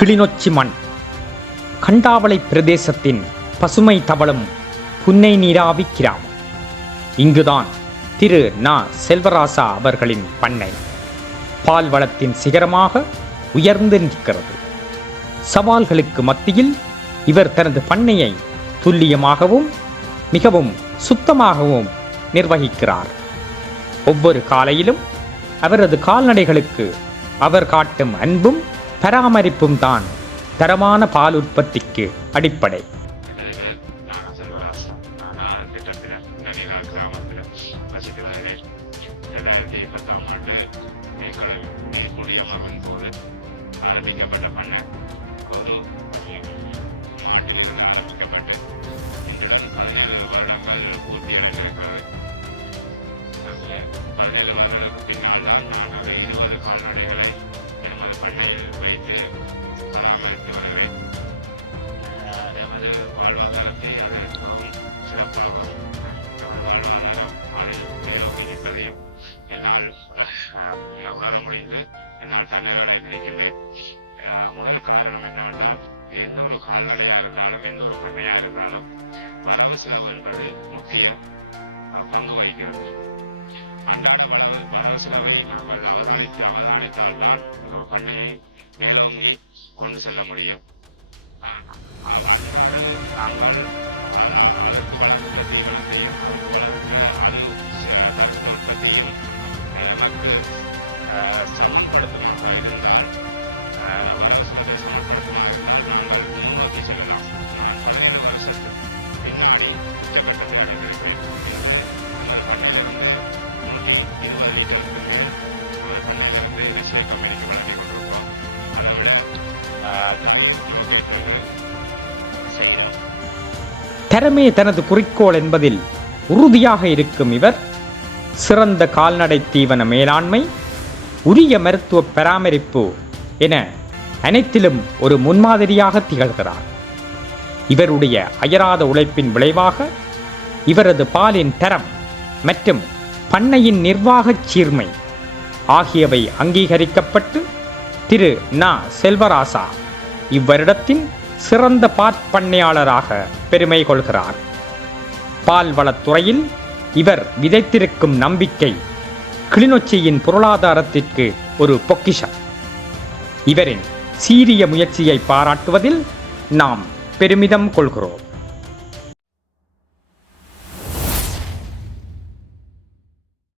கிளிநொச்சி மண் கண்டாவளை பிரதேசத்தின் பசுமை தவளும் புன்னை நீராவி கிராமம் இங்குதான் திரு நா. செல்வராசா அவர்களின் பண்ணை. பால் வளத்தின் சிகரமாக உயர்ந்து நிற்கிறது. சவால்களுக்கு மத்தியில் இவர் தனது பண்ணையை துல்லியமாகவும் மிகவும் சுத்தமாகவும் நிர்வகிக்கிறார். ஒவ்வொரு காலையிலும் அவரது கால்நடைகளுக்கு அவர் காட்டும் அன்பும் பராமரிப்பும் தான் தரமான பால் உற்பத்திக்கு அடிப்படை പ്രവർത്തിക്കുന്ന രാമായണക്കാരാണ് നമ്മൾ കാണുകയാണ് എന്നൊരു പ്രമേയങ്ങളാണ് വളരെ സേവനങ്ങളിൽ മുഖ്യ പങ്ക് വഹിക്കുന്നത് പണ്ടാണ് പരസ്പരം അവഗണിക്കാവുന്ന നോക്കണേ ഒന്ന് ചൊല്ല മുടിയും അവർ അവർ അവർ தரமே தனது குறிக்கோள் என்பதில் உறுதியாக இருக்கும் இவர் சிறந்த கால்நடை தீவன மேலாண்மை உரிய மருத்துவ பராமரிப்பு என அனைத்திலும் ஒரு முன்மாதிரியாக திகழ்கிறார். இவருடைய அயராத உழைப்பின் விளைவாக இவரது பாலின் தரம் மற்றும் பண்ணையின் நிர்வாகச் சீர்மை ஆகியவை அங்கீகரிக்கப்பட்டு திரு நா செல்வராசா இவ்வருடத்தின் சிறந்த பாற்பண்ணையாளராக பெருமை கொள்கிறார். பால்வளத்துறையில் இவர் விதைத்திருக்கும் நம்பிக்கை கிளிநொச்சியின் பொருளாதாரத்திற்கு ஒரு பொக்கிஷம். இவரின் சீரிய முயற்சியை பாராட்டுவதில் நாம் பெருமிதம் கொள்கிறோம்.